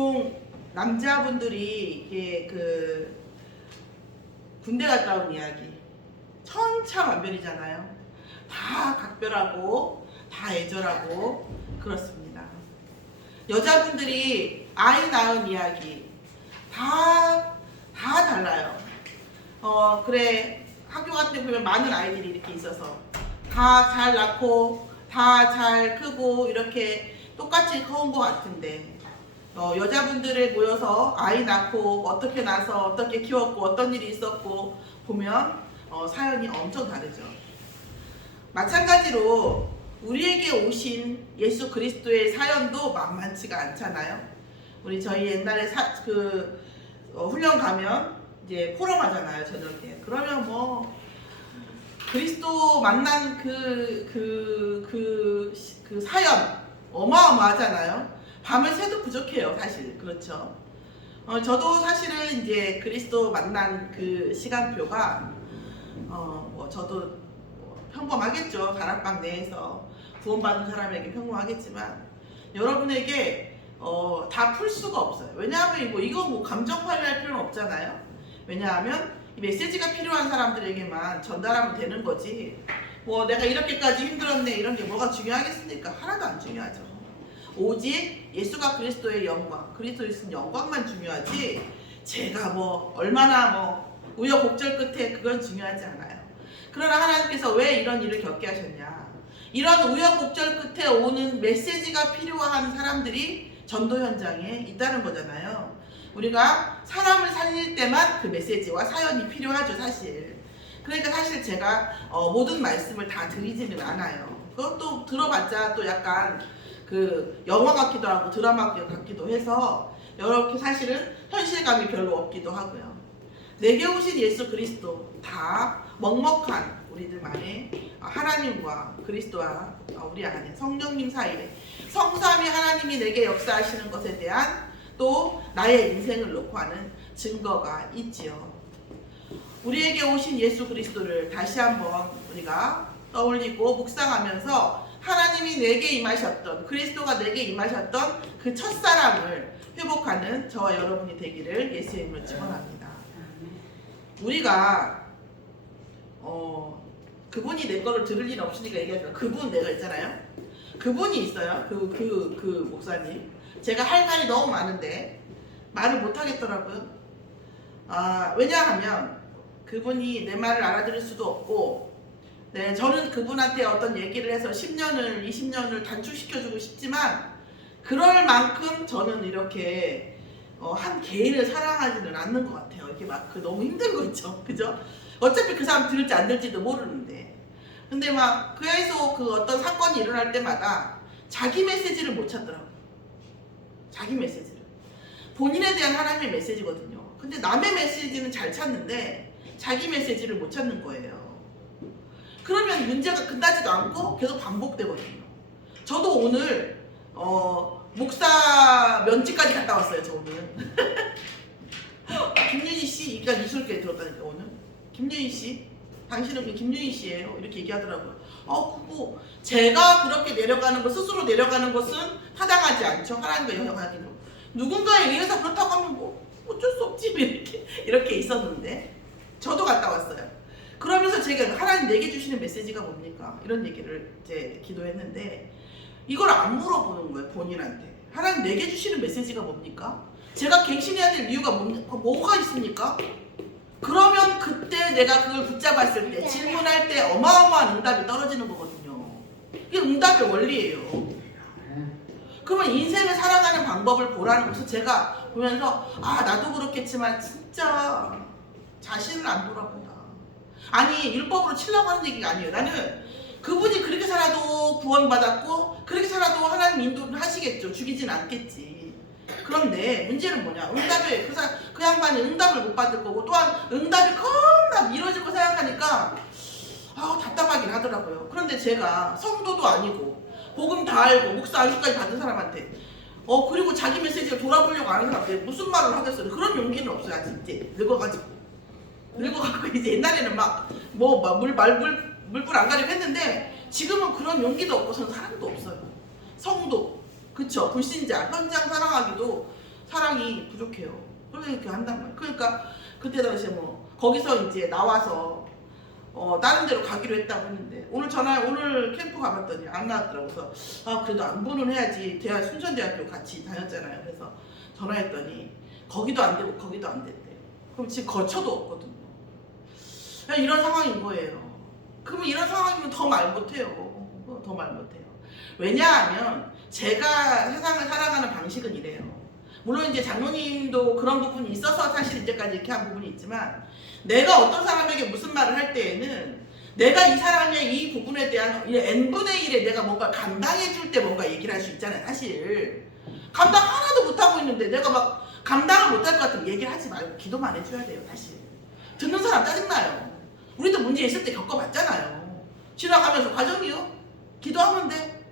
보통 남자분들이 이게 군대 갔다 온 이야기 천차만별이잖아요. 다 각별하고 다 애절하고 그렇습니다. 여자분들이 아이 낳은 이야기 다 달라요. 그래, 학교 같은 데 보면 많은 아이들이 이렇게 있어서 다 잘 낳고 다 잘 크고 이렇게 똑같이 커온 것 같은데, 여자분들에 모여서 아이 낳고 어떻게 낳아서 어떻게 키웠고 어떤 일이 있었고 보면 사연이 엄청 다르죠. 마찬가지로 우리에게 오신 예수 그리스도의 사연도 만만치가 않잖아요. 우리 저희 옛날에 훈련 가면 이제 포럼 하잖아요, 저녁에. 그러면 뭐 그리스도 만난 그 사연 어마어마하잖아요. 밤을 새도 부족해요, 사실. 그렇죠. 저도 사실은 이제 그리스도 만난 그 시간표가 저도 평범하겠죠. 다락방 내에서 구원받은 사람에게 평범하겠지만 여러분에게 다 풀 수가 없어요. 왜냐하면 이거 감정 발휘할 필요는 없잖아요. 왜냐하면 이 메시지가 필요한 사람들에게만 전달하면 되는 거지. 내가 이렇게까지 힘들었네 이런 게 뭐가 중요하겠습니까? 하나도 안 중요하죠. 오직 예수가 그리스도의 영광, 그리스도의 영광만 중요하지, 제가 얼마나 우여곡절 끝에 그건 중요하지 않아요. 그러나 하나님께서 왜 이런 일을 겪게 하셨냐? 이런 우여곡절 끝에 오는 메시지가 필요한 사람들이 전도 현장에 있다는 거잖아요. 우리가 사람을 살릴 때만 그 메시지와 사연이 필요하죠, 사실. 그러니까 사실 제가 모든 말씀을 다 드리지는 않아요. 그것도 들어봤자 또 약간 영화 같기도 하고 드라마 같기도 해서 이렇게 사실은 현실감이 별로 없기도 하고요. 내게 오신 예수 그리스도 다 먹먹한 우리들만의 하나님과 그리스도와 우리 안에 성령님 사이에 성삼위 하나님이 내게 역사하시는 것에 대한 또 나의 인생을 놓고 하는 증거가 있지요. 우리에게 오신 예수 그리스도를 다시 한번 우리가 떠올리고 묵상하면서 하나님이 내게 임하셨던, 그리스도가 내게 임하셨던 그 첫사랑을 회복하는 저와 여러분이 되기를 예수의 이름으로 축원합니다. 우리가 그분이 내 거를 들을 일은 없으니까 얘기하지만 그분 내가 있잖아요. 그분이 있어요. 그 목사님. 제가 할 말이 너무 많은데 말을 못 하겠더라고요. 왜냐하면 그분이 내 말을 알아들을 수도 없고, 네, 저는 그분한테 어떤 얘기를 해서 10년을 20년을 단축시켜주고 싶지만 그럴 만큼 저는 이렇게 한 개인을 사랑하지는 않는 것 같아요. 이렇게 너무 힘든 거 있죠, 그죠? 어차피 그 사람 들을지 안 들을지도 모르는데, 근데 계속 어떤 사건이 일어날 때마다 자기 메시지를 못 찾더라고요. 자기 메시지를. 본인에 대한 하나님의 메시지거든요. 근데 남의 메시지는 잘 찾는데 자기 메시지를 못 찾는 거예요. 그러면 문제가 끝나지도 않고 계속 반복되거든요. 저도 오늘 목사 면직까지 갔다 왔어요. 저 오늘. 김윤희 씨, 그러니까 이술교에 들었다니까 오늘. 김윤희 씨, 당신은 김윤희 씨예요. 이렇게 얘기하더라고요. 그거 제가 그렇게 스스로 내려가는 것은 타당하지 않죠. 하나님과 영향하기로. 누군가에 의해서 그렇다고 하면 어쩔 수 없지 이렇게 있었는데 저도 갔다 왔어요. 그러면서 제가 하나님 내게 주시는 메시지가 뭡니까? 이런 얘기를 이제 기도했는데 이걸 안 물어보는 거예요, 본인한테. 하나님 내게 주시는 메시지가 뭡니까? 제가 갱신해야 될 이유가 뭐가 있습니까? 그러면 그때 내가 그걸 붙잡았을 때, 질문할 때 어마어마한 응답이 떨어지는 거거든요. 이게 응답의 원리예요. 그러면 인생을 살아가는 방법을 보라는 것을 제가 보면서 나도 그렇겠지만 진짜 자신을 안 돌아본다. 아니, 율법으로 치려고 하는 얘기가 아니에요. 나는 그분이 그렇게 살아도 구원받았고 그렇게 살아도 하나님 인도를 하시겠죠. 죽이진 않겠지. 그런데 문제는 뭐냐, 그 양반이 응답을 못 받을 거고, 또한 응답이 겁나 미뤄질 거 생각하니까 답답하긴 하더라고요. 그런데 제가 성도도 아니고 복음 다 알고 목사 안수까지 받은 사람한테 그리고 자기 메시지를 돌아보려고 하는 사람한테 무슨 말을 하겠어요. 그런 용기는 없어요. 아직 이제 늙어가지고 이제 옛날에는 물불 안 가리고 했는데 지금은 그런 용기도 없고 전 사람도 없어요. 성도, 그쵸, 불신자, 현장 사랑하기도 사랑이 부족해요. 그러니까 한단 말이에요. 그러니까 그때 당시에 뭐 거기서 이제 나와서 다른 데로 가기로 했다고 했는데 오늘 캠프 가봤더니 안 나왔더라고. 그래서 그래도 안부는 해야지. 순천대학교 같이 다녔잖아요. 그래서 전화했더니 거기도 안 되고 거기도 안 됐대. 그럼 지금 거처도 없거든요. 이런 상황인 거예요. 그러면 이런 상황이면 더 말 못해요. 더 말 못해요. 왜냐하면 제가 세상을 살아가는 방식은 이래요. 물론 이제 장로님도 그런 부분이 있어서 사실 이제까지 이렇게 한 부분이 있지만, 내가 어떤 사람에게 무슨 말을 할 때에는 내가 이 사람의 이 부분에 대한 n분의 1에 내가 뭔가 감당해 줄 때 뭔가 얘기를 할 수 있잖아요. 사실 감당 하나도 못하고 있는데 내가 막 감당을 못할 것 같으면 얘기를 하지 말고 기도만 해줘야 돼요. 사실 듣는 사람 짜증나요. 우리도 문제 있을 때 겪어봤잖아요. 지나가면서 과정이요. 기도하면 돼.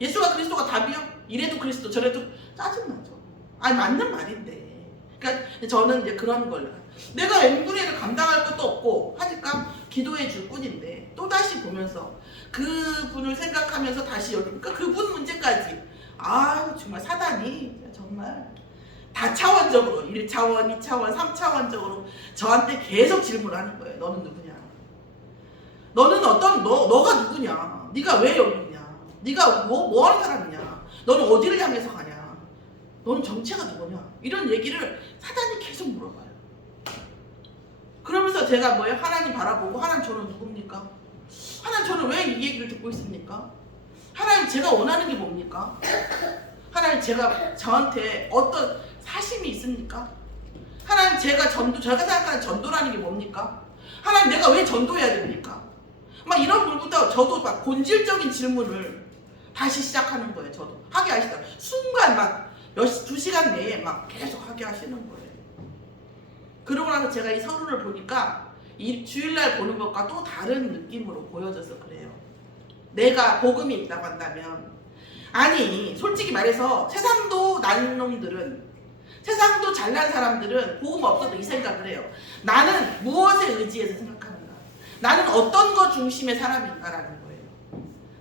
예수가 그리스도가 답이요. 이래도 그리스도 저래도 짜증나죠. 아니 맞는 말인데. 그러니까 저는 이제 그런 걸 내가 n분의 1을 감당할 것도 없고 하니까 기도해 줄 뿐인데, 또다시 보면서 그분을 생각하면서 다시 그러니까 그분 문제까지 정말 사단이 정말 다차원적으로 1차원, 2차원, 3차원적으로 저한테 계속 질문하는 거예요. 너는 누구냐? 너는 너가 누구냐? 네가 왜 여기 있냐? 네가 뭐 하는 사람이냐? 너는 어디를 향해서 가냐? 너는 정체가 누구냐? 이런 얘기를 사단이 계속 물어봐요. 그러면서 제가 하나님 바라보고, 하나님 저는 누굽니까? 하나님 저는 왜 이 얘기를 듣고 있습니까? 하나님 제가 원하는 게 뭡니까? 하나님 제가 저한테 어떤 사심이 있습니까? 하나님 제가 생각하는 전도라는 게 뭡니까? 하나님 내가 왜 전도해야 됩니까? 막 이런 물부터 저도 막 본질적인 질문을 다시 시작하는 거예요. 저도 하게 하시다. 순간 막 2시간 내에 막 계속 하게 하시는 거예요. 그러고 나서 제가 이 서론을 보니까 이 주일날 보는 것과 또 다른 느낌으로 보여져서 그래요. 내가 복음이 있다고 한다면, 아니 솔직히 말해서 세상도 나는 놈들은, 세상도 잘난 사람들은 복음 없어도 이 생각을 해요. 나는 무엇에 의지해서 생각하는가? 나는 어떤 거 중심의 사람인가라는 거예요.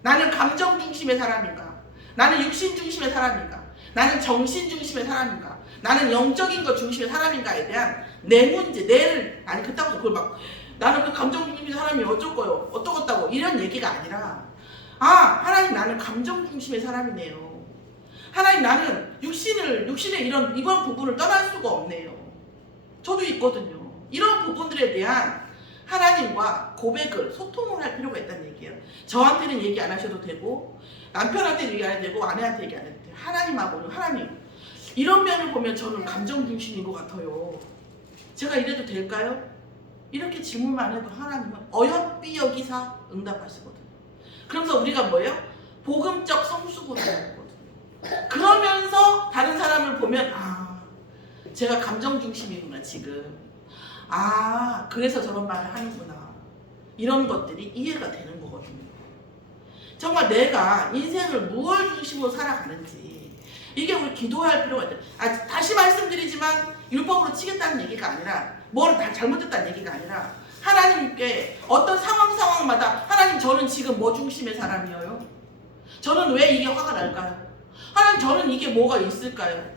나는 감정 중심의 사람인가? 나는 육신 중심의 사람인가? 나는 정신 중심의 사람인가? 나는 영적인 것 중심의 사람인가에 대한 내 문제, 아니 그렇다고 그걸 막 나는 그 감정 중심의 사람이 어쩔거요, 어떠겠다고 이런 얘기가 아니라, 하나님 나는 감정 중심의 사람이네요. 하나님 나는 육신의 이번 부분을 떠날 수가 없네요. 저도 있거든요. 이런 부분들에 대한 하나님과 고백을, 소통을 할 필요가 있다는 얘기예요. 저한테는 얘기 안 하셔도 되고, 남편한테 얘기 안 해도 되고, 아내한테 얘기 안 해도 돼요. 하나님하고는, 하나님 이런 면을 보면 저는 감정 중심인 것 같아요. 제가 이래도 될까요? 이렇게 질문만 해도 하나님은 어여삐 여기사 응답하시거든요. 그러면서 우리가 뭐예요? 복음적 성숙으로 하는 거거든요. 그러면서 다른 사람을 보면 제가 감정 중심이구나 지금. 그래서 저런 말을 하는구나. 이런 것들이 이해가 되는 거거든요. 정말 내가 인생을 무엇 중심으로 살아가는지, 이게 우리 기도할 필요가 있다. 다시 말씀드리지만 율법으로 치겠다는 얘기가 아니라, 뭘 다 잘못됐다는 얘기가 아니라, 하나님께 어떤 상황마다 하나님 저는 지금 뭐 중심의 사람이에요? 저는 왜 이게 화가 날까요? 하나님 저는 이게 뭐가 있을까요?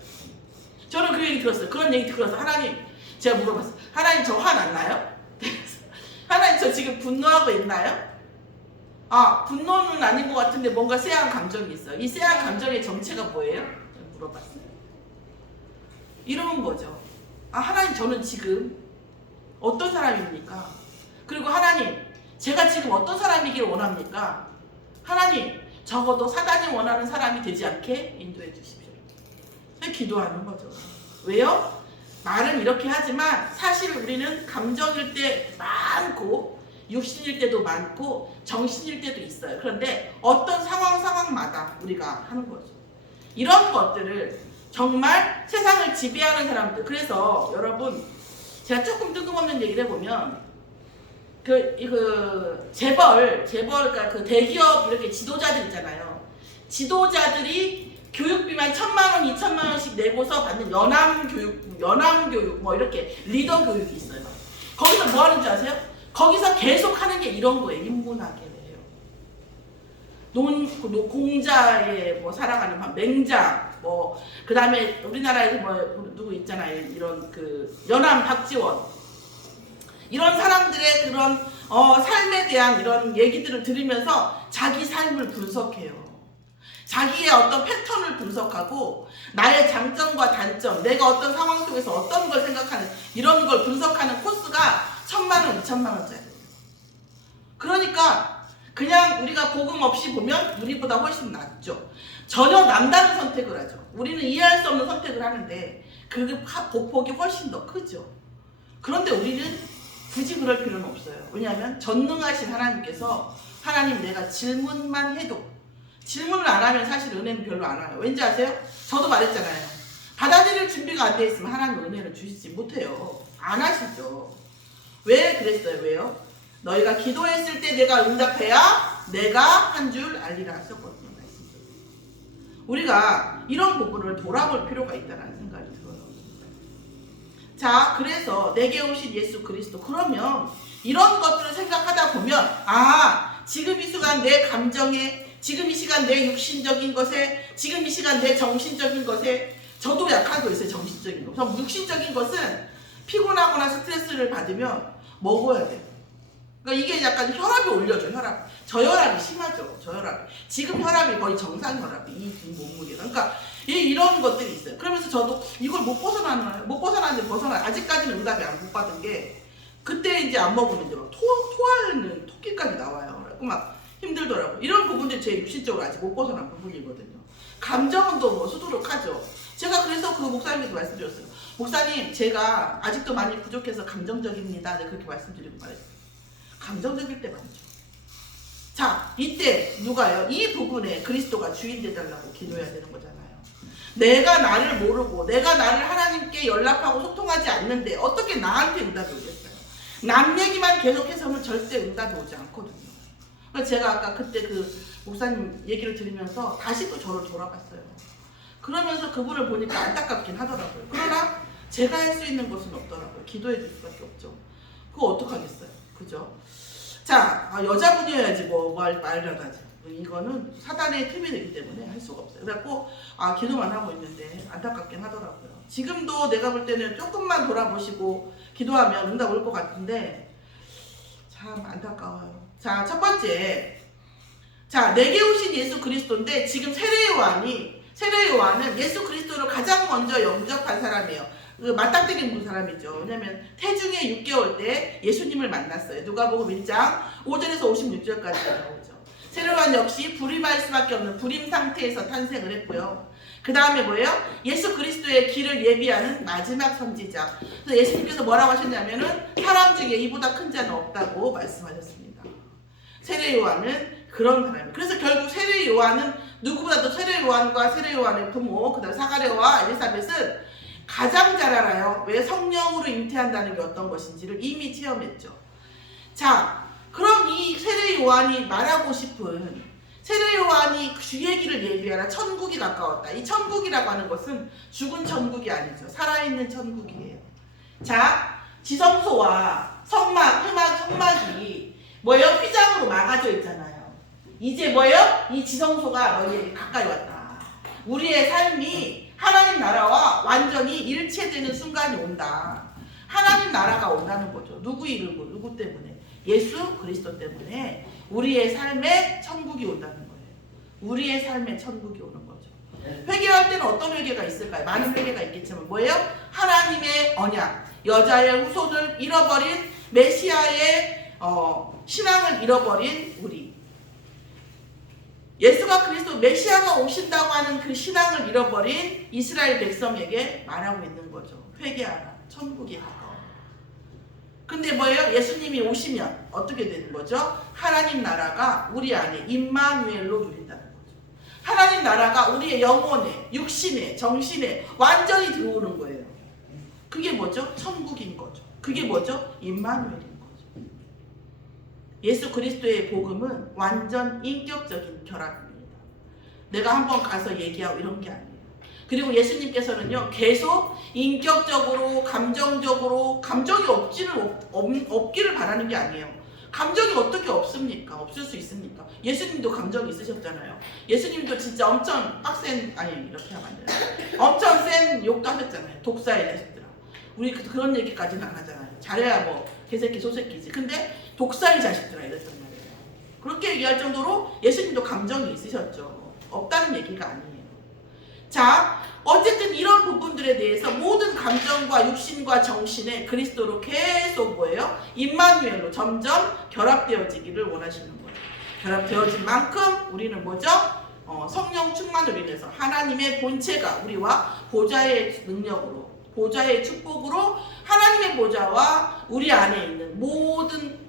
저는 그 얘기 들었어요. 그런 얘기 들어서 하나님, 제가 물어봤어요. 하나님 저 화 났나요? 하나님 저 지금 분노하고 있나요? 분노는 아닌 것 같은데 뭔가 쎄한 감정이 있어요. 이 쎄한 감정의 정체가 뭐예요? 물어봤어요. 이러면 뭐죠? 하나님 저는 지금 어떤 사람입니까? 그리고 하나님 제가 지금 어떤 사람이길 원합니까? 하나님 적어도 사단이 원하는 사람이 되지 않게 인도해 주십시오. 기도하는 거죠. 왜요? 말은 이렇게 하지만 사실 우리는 감정일 때 많고, 육신일 때도 많고, 정신일 때도 있어요. 그런데 어떤 상황마다 우리가 하는 거죠. 이런 것들을 정말 세상을 지배하는 사람들. 그래서 여러분, 제가 조금 뜬금없는 얘기를 해보면, 재벌, 그러니까 그 대기업 이렇게 지도자들 있잖아요. 지도자들이 교육비만 1,000만 원, 2,000만 원씩 내고서 받는 연암교육, 뭐 이렇게 리더 교육이 있어요. 거기서 뭐 하는 줄 아세요? 거기서 계속 하는 게 이런 거예요. 인문학이에요. 공자에 뭐 살아가는 맹자, 뭐 그다음에 우리나라에 뭐 누구 있잖아요. 이런 그 연암 박지원 이런 사람들의 그런 삶에 대한 이런 얘기들을 들으면서 자기 삶을 분석해요. 자기의 어떤 패턴을 분석하고 나의 장점과 단점, 내가 어떤 상황 속에서 어떤 걸 생각하는 이런 걸 분석하는 코스가 1,000만 원, 2,000만 원짜리예요. 그러니까 그냥 우리가 복음 없이 보면 우리보다 훨씬 낫죠. 전혀 남다른 선택을 하죠. 우리는 이해할 수 없는 선택을 하는데 그 보폭이 훨씬 더 크죠. 그런데 우리는 굳이 그럴 필요는 없어요. 왜냐하면 전능하신 하나님께서 하나님 내가 질문만 해도 질문을 안 하면 사실 은혜는 별로 안 와요. 왠지 아세요? 저도 말했잖아요. 받아들일 준비가 안 돼 있으면 하나님 은혜를 주시지 못해요. 안 하시죠. 왜 그랬어요? 왜요? 너희가 기도했을 때 내가 응답해야 내가 한 줄 알리라 하셨거든요. 우리가 이런 부분을 돌아볼 필요가 있다는 생각이 들어요. 자, 그래서 내게 오신 예수 그리스도. 그러면 이런 것들을 생각하다 보면 지금 이 순간 내 감정에, 지금 이 시간 내 육신적인 것에, 지금 이 시간 내 정신적인 것에, 저도 약한 거 있어요. 정신적인 거. 그럼 육신적인 것은 피곤하거나 스트레스를 받으면 먹어야 돼요. 그러니까 이게 약간 혈압이 올려줘. 저혈압이 심하죠. 저혈압이. 지금 혈압이 거의 정상 혈압이 이 몸무게가. 그러니까 이런 것들이 있어요. 그러면서 저도 이걸 못 벗어나는데 아직까지는 응답이 못 받은 게 그때 이제 안 먹으면 이제 막 토하는 토끼까지 나와요. 그래서 막 힘들더라고요. 이런 부분들이 제 육신적으로 아직 못 벗어난 부분이거든요. 감정은 또 뭐 수두룩하죠. 제가 그래서 그 목사님께서 말씀드렸어요. 목사님, 제가 아직도 많이 부족해서 감정적입니다. 네, 그렇게 말씀드리고 말했어요. 감정적일 때 많죠. 자, 이때 누가요? 이 부분에 그리스도가 주인 되달라고 기도해야 되는 거잖아요. 내가 나를 모르고 내가 나를 하나님께 연락하고 소통하지 않는데 어떻게 나한테 응답이 오겠어요? 남 얘기만 계속해서 하면 절대 응답이 오지 않거든요. 그래서 제가 아까 그때 그 목사님 얘기를 들으면서 다시 또 저를 돌아봤어요. 그러면서 그분을 보니까 안타깝긴 하더라고요. 그러나 제가 할 수 있는 것은 없더라고요. 기도해 줄 수밖에 없죠. 그거 어떡하겠어요. 그죠? 자, 여자분이어야지 말이라도 하지. 이거는 사단의 틈이 되기 때문에 할 수가 없어요. 그래갖고 기도만 하고 있는데 안타깝긴 하더라고요. 지금도 내가 볼 때는 조금만 돌아보시고 기도하면 응답 올 것 같은데 참 안타까워요. 자, 첫 번째, 자, 내게 오신 예수 그리스도인데 지금 세례 요한은 예수 그리스도를 가장 먼저 영접한 사람이에요. 맞닥뜨린 사람이죠. 왜냐면 태중에 6개월 때 예수님을 만났어요. 누가복음 1장 5절에서 56절까지 나오죠. 세례 요한 역시 불임할 수밖에 없는 불임 상태에서 탄생을 했고요. 그 다음에 뭐예요? 예수 그리스도의 길을 예비하는 마지막 선지자. 그래서 예수님께서 뭐라고 하셨냐면은 사람 중에 이보다 큰 자는 없다고 말씀하셨습니다. 세례 요한은 그런 사람이에요. 그래서 결국 세례 요한은 누구보다도 세례 요한과 세례 요한의 부모, 그 다음 사가랴와 엘리사벳은 가장 잘 알아요. 왜 성령으로 잉태한다는 게 어떤 것인지를 이미 체험했죠. 자, 그럼 이 세례 요한이 말하고 싶은, 세례 요한이 주의 길을 예비하라, 천국이 가까웠다. 이 천국이라고 하는 것은 죽은 천국이 아니죠. 살아있는 천국이에요. 자, 지성소와 성막이 뭐예요? 휘장으로 막아져 있잖아요. 이제 뭐예요? 이 지성소가 너희에게 가까이 왔다. 우리의 삶이 하나님 나라와 완전히 일체되는 순간이 온다. 하나님 나라가 온다는 거죠. 누구 이름으로? 누구 때문에? 예수 그리스도 때문에 우리의 삶에 천국이 온다는 거예요. 우리의 삶에 천국이 오는 거죠. 회개할 때는 어떤 회개가 있을까요? 많은 회개가 있겠지만 뭐예요? 하나님의 언약, 여자의 후손을 잃어버린 메시아의 신앙을 잃어버린 우리. 예수가 그리스도 메시아가 오신다고 하는 그 신앙을 잃어버린 이스라엘 백성에게 말하고 있는 거죠. 회개하라. 천국이 가까워. 근데 뭐예요? 예수님이 오시면 어떻게 되는 거죠? 하나님 나라가 우리 안에 임마누엘로 누린다는 거죠. 하나님 나라가 우리의 영혼에, 육신에, 정신에 완전히 들어오는 거예요. 그게 뭐죠? 천국인 거죠. 그게 뭐죠? 임마누엘인 거죠. 예수 그리스도의 복음은 완전 인격적인 결합입니다. 내가 한번 가서 얘기하고 이런 게 아니에요. 그리고 예수님께서는요, 계속 인격적으로, 감정적으로, 감정이 없기를 바라는 게 아니에요. 감정이 어떻게 없습니까? 없을 수 있습니까? 예수님도 감정이 있으셨잖아요. 예수님도 진짜 엄청 빡센, 아니 이렇게 하면 안 돼요. 엄청 센 욕도 하셨잖아요. 독사의 자식들아. 우리 그런 얘기까지는 안 하잖아요. 잘해야 뭐 개새끼 소새끼지. 근데 독사의 자식들아 이랬단 말이에요. 그렇게 얘기할 정도로 예수님도 감정이 있으셨죠. 없다는 얘기가 아니에요. 자, 어쨌든 이런 부분들에 대해서 모든 감정과 육신과 정신에 그리스도로 계속 뭐예요? 임마누엘로 점점 결합되어지기를 원하시는 거예요. 결합되어진 만큼 우리는 뭐죠? 성령 충만으로 인해서 하나님의 본체가 우리와 보좌의 능력으로, 보좌의 축복으로 하나님의 보좌와 우리 안에 있는 모든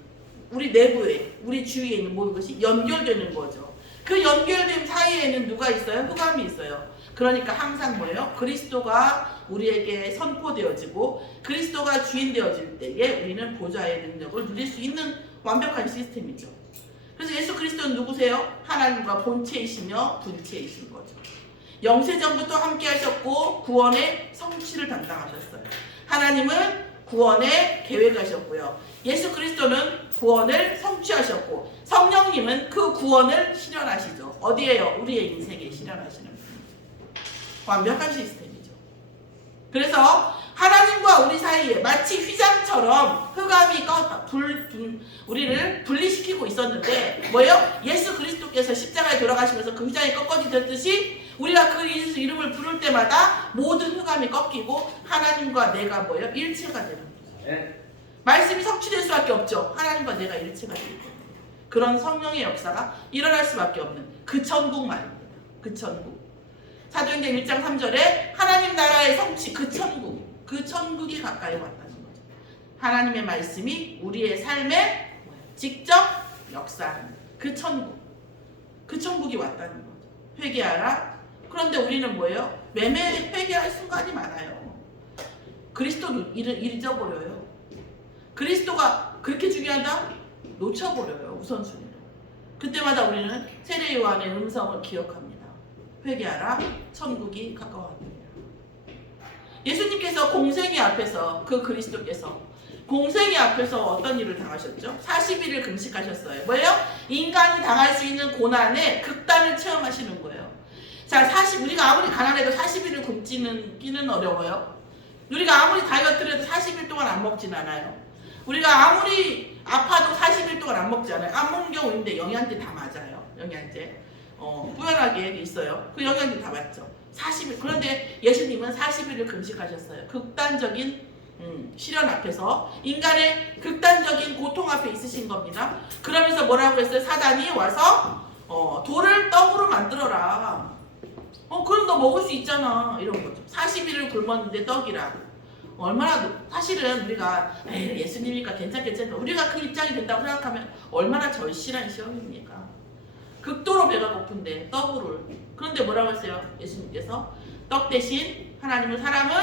우리 내부에, 우리 주위에 있는 모든 것이 연결되는 거죠. 그 연결된 사이에는 누가 있어요? 흑암이 있어요. 그러니까 항상 뭐예요? 그리스도가 우리에게 선포되어지고 그리스도가 주인 되어질 때에 우리는 보좌의 능력을 누릴 수 있는 완벽한 시스템이죠. 그래서 예수 그리스도는 누구세요? 하나님과 본체이시며 분체이신 거죠. 영세전부터 함께 하셨고 구원의 성취를 담당하셨어요. 하나님은 구원의 계획하셨고요. 예수 그리스도는 구원을 성취하셨고 성령님은 그 구원을 실현하시죠. 어디에요? 우리의 인생에 실현하시는 분이죠. 완벽한 시스템이죠. 그래서 하나님과 우리 사이에 마치 휘장처럼 흑암이 우리를 분리시키고 있었는데 뭐예요? 예수 그리스도께서 십자가에 돌아가시면서 그 휘장이 꺾어지듯이 우리가 그 예수 이름을 부를 때마다 모든 흑암이 꺾이고 하나님과 내가 뭐예요? 일체가 되는 거죠. 네. 말씀이 성취될 수밖에 없죠. 하나님과 내가 일체가 되는 거예요. 그런 성령의 역사가 일어날 수밖에 없는 그 천국 말입니다. 그 천국. 사도행전 1장 3절에 하나님 나라의 성취, 그 천국이 가까이 왔다는 거죠. 하나님의 말씀이 우리의 삶에 직접 역사하는 그 천국이 왔다는 거죠. 회개하라. 그런데 우리는 뭐예요? 매매 회개할 순간이 많아요. 그리스도 잊어버려요. 그리스도가 그렇게 중요하다? 놓쳐버려요. 우선순위를. 그때마다 우리는 세례 요한의 음성을 기억합니다. 회개하라. 천국이 가까웠습니다. 예수님께서 공생애 앞에서 그 그리스도께서 공생애 앞에서 어떤 일을 당하셨죠? 40일을 금식하셨어요. 뭐예요? 인간이 당할 수 있는 고난의 극단을 체험하시는 거예요. 자, 우리가 아무리 가난해도 40일을 굶기는 어려워요. 우리가 아무리 다이어트를 해도 40일 동안 안 먹진 않아요. 우리가 아무리 아파도 40일 동안 안 먹지 않아요. 안 먹는 경우 있는데 영양제 다 맞아요. 영양제. 뿌연하게 있어요. 그 영양제 다 맞죠. 40일. 그런데 예수님은 40일을 금식하셨어요. 극단적인 시련 앞에서 인간의 극단적인 고통 앞에 있으신 겁니다. 그러면서 뭐라고 했어요? 사단이 와서 돌을 떡으로 만들어라. 그럼 너 먹을 수 있잖아. 이런 거죠. 40일을 굶었는데 떡이라. 얼마나 사실은 우리가 예수님이니까 괜찮겠지. 우리가 그 입장이 된다고 생각하면 얼마나 절실한 시험입니까? 극도로 배가 고픈데 떡으로. 그런데 뭐라고 했어요? 예수님께서 떡 대신 사람은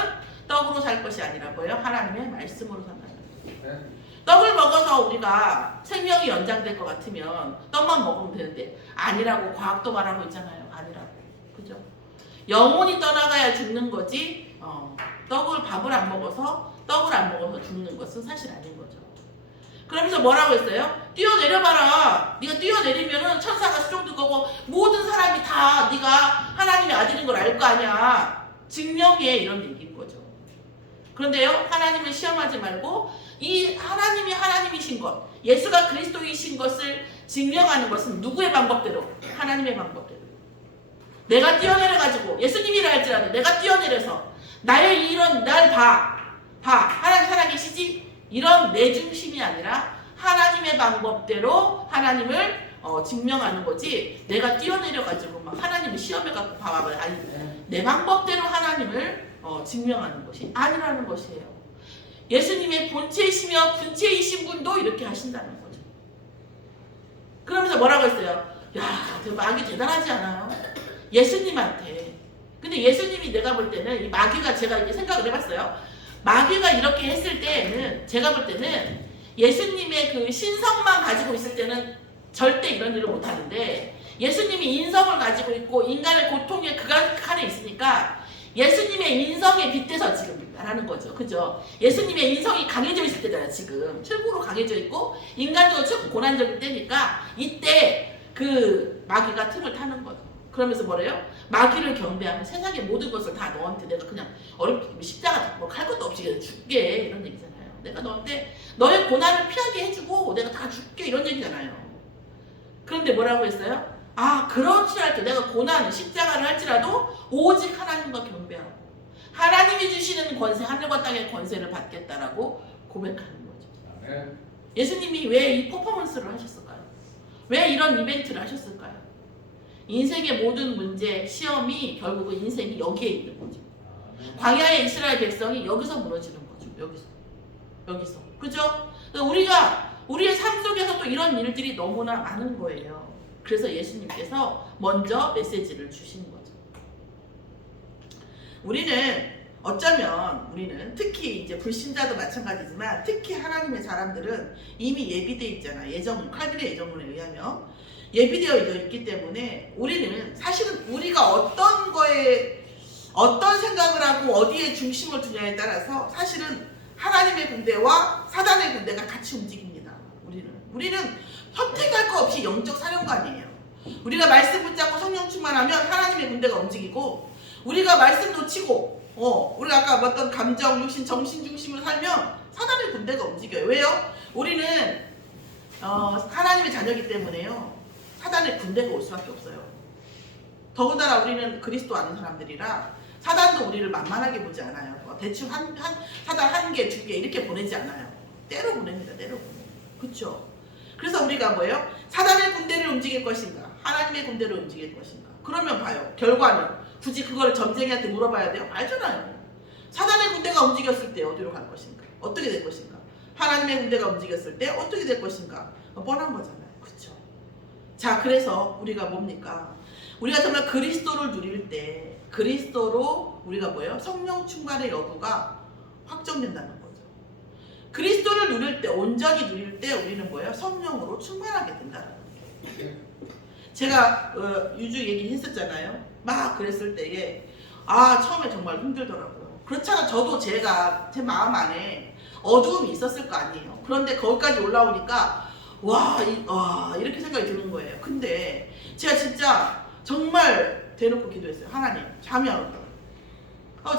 떡으로 살 것이 아니라 뭐예요? 하나님의 말씀으로 산다는 거예요. 떡을 먹어서 우리가 생명이 연장될 것 같으면 떡만 먹으면 되는데 아니라고 과학도 말하고 있잖아요. 아니라고. 그죠? 영혼이 떠나가야 죽는 거지 밥을 안 먹어서 죽는 것은 사실 아닌 거죠. 그러면서 뭐라고 했어요? 뛰어내려봐라. 네가 뛰어내리면은 천사가 수종들 거고 모든 사람이 다 네가 하나님의 아들인 걸 알 거 아니야. 증명해. 이런 얘기인 거죠. 그런데요, 하나님을 시험하지 말고 이 하나님이 하나님이신 것, 예수가 그리스도이신 것을 증명하는 것은 누구의 방법대로? 하나님의 방법대로. 내가 뛰어내려가지고 예수님이라 할지라도 내가 뛰어내려서 나의 이런 날 하나님 살아계시지? 이런 내 중심이 아니라 하나님의 방법대로 하나님을 증명하는 거지. 내가 뛰어내려가지고 막 하나님을 시험해갖고 봐봐요. 아니, 내 방법대로 하나님을 증명하는 것이 아니라는 것이에요. 예수님의 본체이시며 분체이신 분도 이렇게 하신다는 거죠. 그러면서 뭐라고 했어요? 야, 그 마귀 대단하지 않아요? 예수님한테. 근데 예수님이 내가 볼 때는 이 마귀가 제가 이렇게 생각을 해봤어요. 마귀가 이렇게 했을 때는 제가 볼 때는 예수님의 그 신성만 가지고 있을 때는 절대 이런 일을 못하는데 예수님이 인성을 가지고 있고 인간의 고통의 극한에 있으니까 예수님의 인성에 빗대서 지금 말하는 거죠. 그죠? 예수님의 인성이 강해져 있을 때잖아요. 지금 최고로 강해져 있고 인간적으로 최고 고난적일 때니까 이때 그 마귀가 틈을 타는 거죠. 그러면서 뭐래요? 마귀를 경배하면 세상의 모든 것을 다 너한테 내가 그냥 어렵게 십자가 뭐 갈 것도 없이 그냥 줄게 이런 얘기잖아요. 내가 너한테 너의 고난을 피하게 해주고 내가 다 줄게 이런 얘기잖아요. 그런데 뭐라고 했어요? 아 그렇지 할때 내가 고난 십자가를 할지라도 오직 하나님과 경배하고 하나님이 주시는 권세 하늘과 땅의 권세를 받겠다라고 고백하는 거죠. 예수님이 왜 이 퍼포먼스를 하셨을까요? 왜 이런 이벤트를 하셨을까요? 인생의 모든 문제, 시험이 결국은 인생이 여기에 있는 거죠. 광야의 이스라엘 백성이 여기서 무너지는 거죠. 여기서. 그죠? 우리의 삶 속에서 또 이런 일들이 너무나 많은 거예요. 그래서 예수님께서 먼저 메시지를 주신 거죠. 우리는 특히 이제 불신자도 마찬가지지만 특히 하나님의 사람들은 이미 예비되어 있잖아요. 칼빈의 예정론에 의하면 예비되어 있기 때문에 우리는 사실은 우리가 어떤 생각을 하고 어디에 중심을 두냐에 따라서 사실은 하나님의 군대와 사단의 군대가 같이 움직입니다. 우리는 선택할 거 없이 영적 사령관이에요. 우리가 말씀 붙잡고 성령 충만하면 하나님의 군대가 움직이고 우리가 말씀 놓치고 우리가 아까 봤던 감정, 육신, 정신 중심으로 살면 사단의 군대가 움직여요. 왜요? 우리는 하나님의 자녀이기 때문에요. 사단의 군대가 올 수밖에 없어요. 더군다나 우리는 그리스도 아는 사람들이라 사단도 우리를 만만하게 보지 않아요. 대충 사단 한 개, 두 개 이렇게 보내지 않아요. 때로 보냅니다. 때로 보내요. 그렇죠? 그래서 우리가 뭐예요? 사단의 군대를 움직일 것인가? 하나님의 군대를 움직일 것인가? 그러면 봐요. 결과는 굳이 그걸 점쟁이한테 물어봐야 돼요? 알잖아요. 사단의 군대가 움직였을 때 어디로 갈 것인가? 어떻게 될 것인가? 하나님의 군대가 움직였을 때 어떻게 될 것인가? 뻔한 거잖아요. 그렇죠? 자, 그래서 우리가 뭡니까? 우리가 정말 그리스도를 누릴 때 그리스도로 우리가 뭐예요? 성령 충만의 여부가 확정된다는 거죠. 그리스도를 누릴 때, 온전히 누릴 때 우리는 뭐예요? 성령으로 충만하게 된다는 거예요. 제가 유주 얘기했었잖아요. 막 그랬을 때에 처음에 정말 힘들더라고요. 그렇잖아. 저도 제 마음 안에 어두움이 있었을 거 아니에요. 그런데 거기까지 올라오니까 이렇게 생각이 드는 거예요. 근데 제가 진짜 정말 대놓고 기도했어요. 하나님, 잠이 안 온다.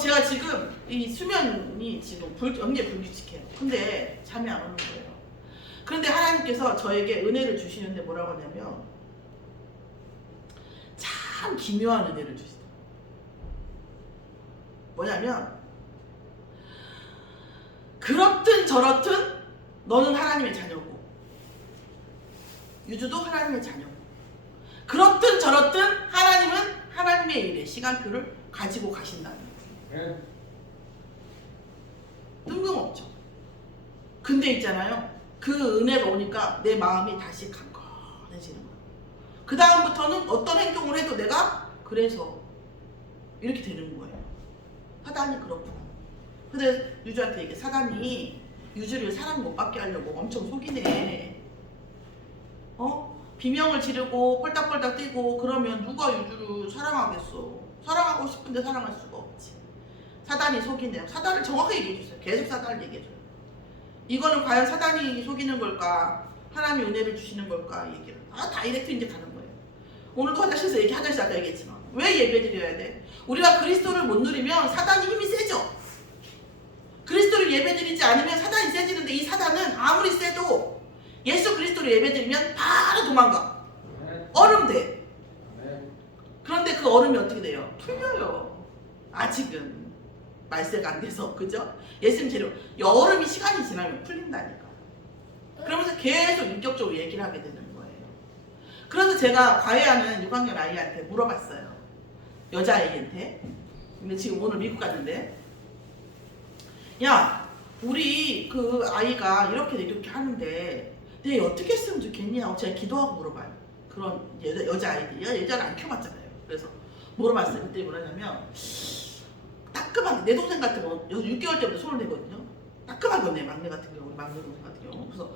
제가 지금 이 수면이 지금 굉장히 불규칙해요. 근데 잠이 안 오는 거예요. 그런데 하나님께서 저에게 은혜를 주시는데 뭐라고 하냐면 참 기묘한 은혜를 주시더라고요. 뭐냐면 그렇든 저렇든 너는 하나님의 자녀고 유주도 하나님의 자녀고 그렇든 저렇든 하나님은 하나님의 일에 시간표를 가지고 가신다는 거예요. 뜬금없죠. 근데 있잖아요. 그 은혜가 오니까 내 마음이 다시 강건해지는 거예요. 그 다음부터는 어떤 행동을 해도 내가 그래서 이렇게 되는 거예요. 사단이 그렇구나. 근데 유주한테 이게 사단이 유주를 사랑 못 받게 하려고 엄청 속이네. 비명을 지르고 펄딱펄딱 뛰고 그러면 누가 유주를 사랑하겠어. 사랑하고 싶은데 사랑할 수가 없지. 사단이 속이네요. 사단을 정확하게 얘기해주세요. 계속 사단을 얘기해줘요. 이거는 과연 사단이 속이는 걸까? 하나님이 은혜를 주시는 걸까? 얘기를. 다이렉트 이제 가는 거예요. 오늘도 화장실에서 화장실 아까 얘기했지만 왜 예배드려야 돼? 우리가 그리스도를 못 누리면 사단이 힘이 세죠. 그리스도를 예배드리지 않으면 사단이 세지는데 이 사단은 아무리 세도 예수 그리스도를 예배드리면 바로 도망가. 얼음 돼. 그런데 그 얼음이 어떻게 돼요? 풀려요. 아직은 말세가 안 돼서. 그죠? 예수님 재료 얼음이 시간이 지나면 풀린다니까. 그러면서 계속 인격적으로 얘기를 하게 되는 거예요. 그래서 제가 과외하는 6학년 아이한테 물어봤어요. 여자아이한테. 근데 지금 오늘 미국 갔는데 야 우리 그 아이가 이렇게 하는데 내 어떻게 했으면 좋겠니? 하고 제가 기도하고 물어봐요. 그런 여자아이들이요. 여자를 안 키워봤잖아요. 그래서 물어봤어요. 그때 뭐라냐면 따끔하게 내 동생 같은 거 6개월 때부터 손을 대거든요. 따끔하게 막내 같은 경우 막내 동생 같은 경우. 그래서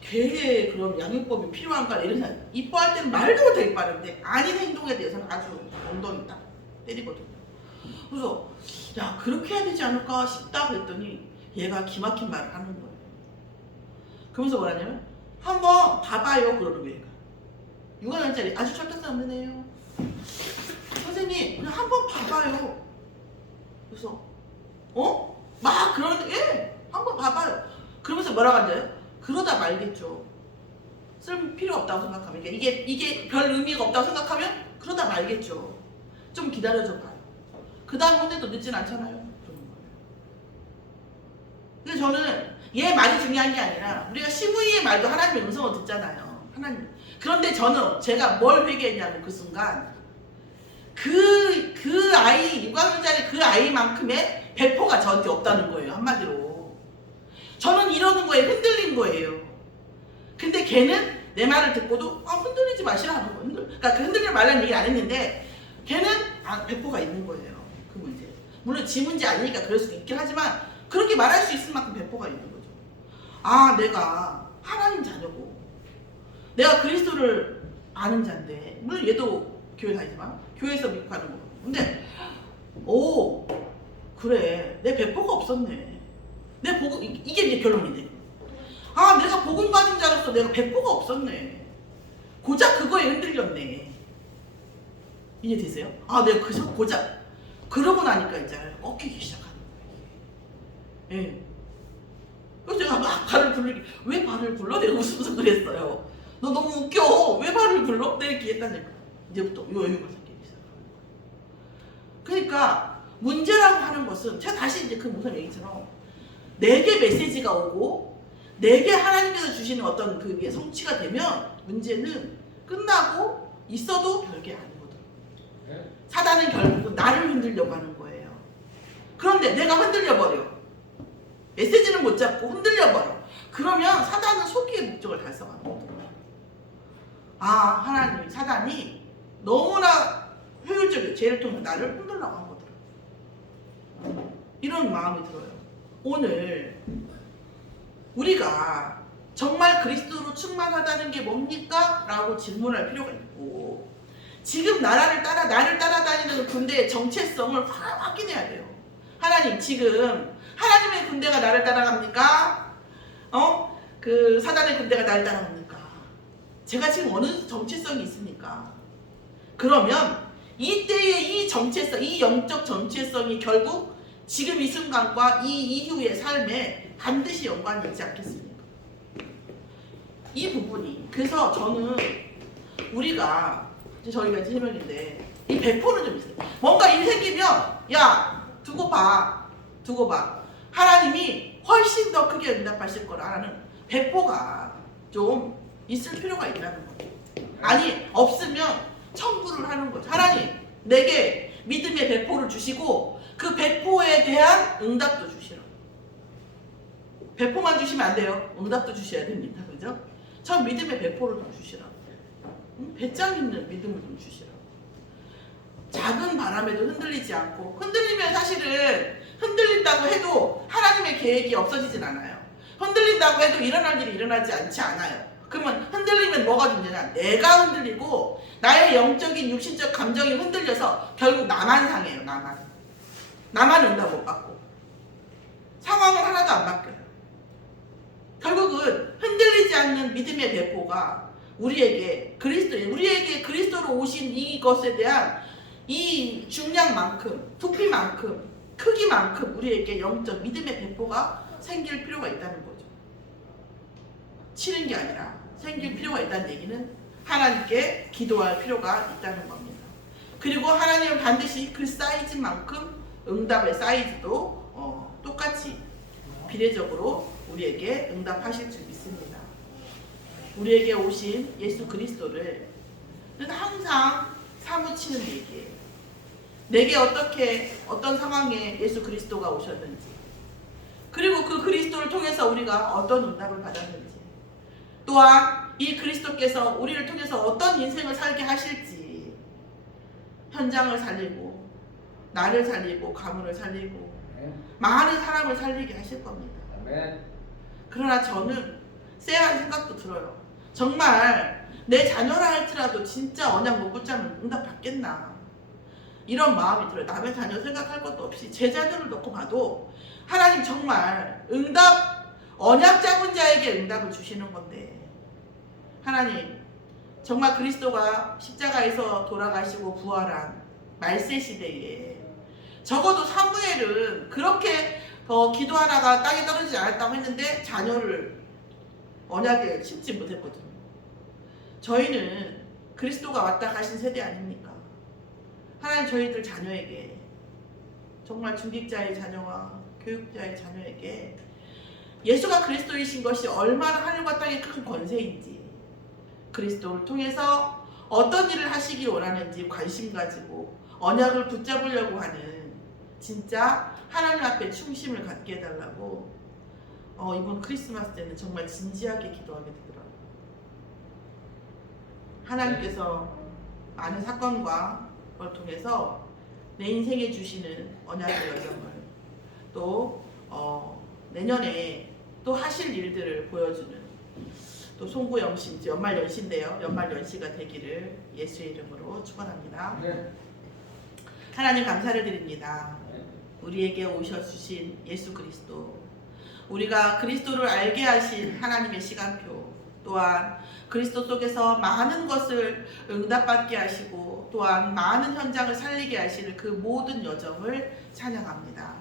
걔의 그런 양육법이 필요한가 이런 생각. 이뻐할 때는 말도 못하게 빠른데 아닌 행동에 대해서는 아주 엉덩이 딱 때리거든요. 그래서 야 그렇게 해야 되지 않을까 싶다 그랬더니 얘가 기막힌 말을 하는 거예요. 그러면서 뭐라냐면 한번 봐봐요 그러는 거예요. 6학년짜리 아주 철딱선 없는 애예요. 선생님 그냥 한번 봐봐요. 그래서 막 그러는데 예 한번 봐봐요. 그러면서 뭐라고 앉아요? 그러다 말겠죠. 쓸 필요 없다고 생각하면 이게 별 의미가 없다고 생각하면 그러다 말겠죠. 좀 기다려줘 봐요. 그 다음 혼내도 늦진 않잖아요. 그러는 거예요. 근데 저는 얘 말이 중요한 게 아니라 우리가 시부이의 말도 하나님의 음성을 듣잖아요. 하나님. 그런데 저는 제가 뭘 회개했냐면 그 순간 그 아이 6학년짜리 그 아이만큼의 배포가 저한테 없다는 거예요. 한마디로 저는 이러는 거에 흔들린 거예요. 근데 걔는 내 말을 듣고도 흔들리지 마시라는 거예요. 그러니까 그 흔들리지 말라는 얘기 안 했는데 걔는 배포가 있는 거예요. 그 문제. 물론 지 문제 아니니까 그럴 수도 있긴 하지만 그렇게 말할 수 있을 만큼 배포가 있는 거죠. 내가 하나님 자녀고 내가 그리스도를 아는 자인데 물론 얘도 교회 다니지만 교회에서 믿고 하는 거고 근데 그래 내 배포가 없었네. 내 복음 이게 이제 결론인데 내가 복음 가진 자로서 내가 배포가 없었네. 고작 그거에 흔들렸네. 이해되세요? 내가 고작 그러고 나니까 이제 꺾이기 시작하는 거예요. 예. 그래서 제가 막 발을 굴리기 왜 발을 굴러? 내가 웃으면서 그랬어요. 너 너무 웃겨. 왜 발을 굴러? 내가 이렇게 했다니까. 이제부터 여유가 생기기 시작하는 거예요. 그러니까 문제라고 하는 것은 제가 다시 이제 그 목사님 얘기처럼 내게 메시지가 오고 내게 하나님께서 주시는 어떤 그게 성취가 되면 문제는 끝나고 있어도 별게 아니거든. 사단은 결국은 나를 흔들려고 하는 거예요. 그런데 내가 흔들려버려. 메시지는 못 잡고 흔들려버려. 그러면 사단은 소기의 목적을 달성하는 거거든요. 하나님, 사단이 너무나 효율적이에요. 죄를 통해 나를 흔들려고 한 거더라고요. 이런 마음이 들어요. 오늘 우리가 정말 그리스도로 충만하다는 게 뭡니까? 라고 질문할 필요가 있고 지금 나를 따라다니는 군대의 정체성을 확인해야 돼요. 하나님 지금 하나님의 군대가 나를 따라갑니까? 그 사단의 군대가 나를 따라갑니까? 제가 지금 어느 정체성이 있습니까? 그러면 이때의 이 정체성, 이 영적 정체성이 결국 지금 이 순간과 이 이후의 삶에 반드시 연관이 있지 않겠습니까? 이 부분이 그래서 저는 저희가 이제 3명인데 이 배포는 좀 있어요. 뭔가 일이 생기면 야 두고 봐 하나님이 훨씬 더 크게 응답하실 거라는 배포가 좀 있을 필요가 있다는 거예요. 아니 없으면 청구를 하는 거죠. 하나님 내게 믿음의 배포를 주시고 그 배포에 대한 응답도 주시라고. 배포만 주시면 안 돼요. 응답도 주셔야 됩니다. 그죠? 전 믿음의 배포를 좀 주시라고. 배짱 있는 믿음을 좀 주시라고. 작은 바람에도 흔들리지 않고 흔들리면 사실은 흔들린다고 해도 하나님의 계획이 없어지진 않아요. 흔들린다고 해도 일어날 일이 일어나지 않지 않아요. 그러면 흔들리면 뭐가 문제냐? 내가 흔들리고 나의 영적인 육신적 감정이 흔들려서 결국 나만 상해요. 나만 응답 못 받고 상황은 하나도 안 바뀌어요. 결국은 흔들리지 않는 믿음의 배포가 우리에게 그리스도로 오신 이것에 대한 이 중량만큼 부피만큼 크기만큼 우리에게 영적 믿음의 배포가 생길 필요가 있다는 거죠. 치는 게 아니라 생길 필요가 있다는 얘기는 하나님께 기도할 필요가 있다는 겁니다. 그리고 하나님은 반드시 그 사이즈만큼 응답의 사이즈도 똑같이 비례적으로 우리에게 응답하실 줄 믿습니다. 우리에게 오신 예수 그리스도를 항상 사무치는 얘기예요. 내게 어떤 상황에 예수 그리스도가 오셨는지, 그리고 그 그리스도를 통해서 우리가 어떤 응답을 받았는지, 또한 이 그리스도께서 우리를 통해서 어떤 인생을 살게 하실지, 현장을 살리고 나를 살리고 가문을 살리고 많은 사람을 살리게 하실 겁니다. 그러나 저는 쎄한 생각도 들어요. 정말 내 자녀라 할지라도 진짜 언약 못 붙자면 응답 받겠나? 이런 마음이 들어요. 남의 자녀 생각할 것도 없이 제 자녀를 놓고 봐도 하나님 정말 언약 잡은 자에게 응답을 주시는 건데, 하나님 정말 그리스도가 십자가에서 돌아가시고 부활한 말세 시대에 적어도 사무엘은 그렇게 기도 하나가 땅에 떨어지지 않았다고 했는데 자녀를 언약에 심지 못했거든요. 저희는 그리스도가 왔다 가신 세대 아닙니까? 하나님 저희들 자녀에게, 정말 중직자의 자녀와 교육자의 자녀에게 예수가 그리스도이신 것이 얼마나 하늘과 땅의 큰 권세인지, 그리스도를 통해서 어떤 일을 하시기 원하는지 관심 가지고 언약을 붙잡으려고 하는 진짜 하나님 앞에 충심을 갖게 해달라고 이번 크리스마스 때는 정말 진지하게 기도하게 되더라고요. 하나님께서 많은 사건과 걸 통해서 내 인생에 주시는 언약의 여정을 또 내년에 또 하실 일들을 보여주는 또 송구 영신, 연말 연시인데요. 연말 연시가 되기를 예수의 이름으로 축원합니다. 하나님 감사를 드립니다. 우리에게 오셔주신 예수 그리스도, 우리가 그리스도를 알게 하신 하나님의 시간표, 또한 그리스도 속에서 많은 것을 응답받게 하시고 또한 많은 현장을 살리게 하시는 그 모든 여정을 찬양합니다.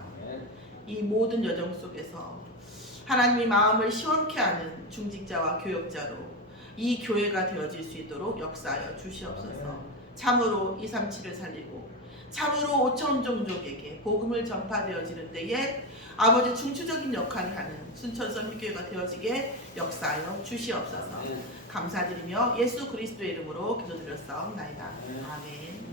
이 모든 여정 속에서 하나님이 마음을 시원케 하는 중직자와 교역자로 이 교회가 되어질 수 있도록 역사하여 주시옵소서. 참으로 237을 살리고 참으로 5천 종족에게 복음을 전파되어지는 때에 아버지 중추적인 역할을 하는 순천선교회가 되어지게 역사하여 주시옵소서. 감사드리며 예수 그리스도의 이름으로 기도드렸사옵나이다. 아멘.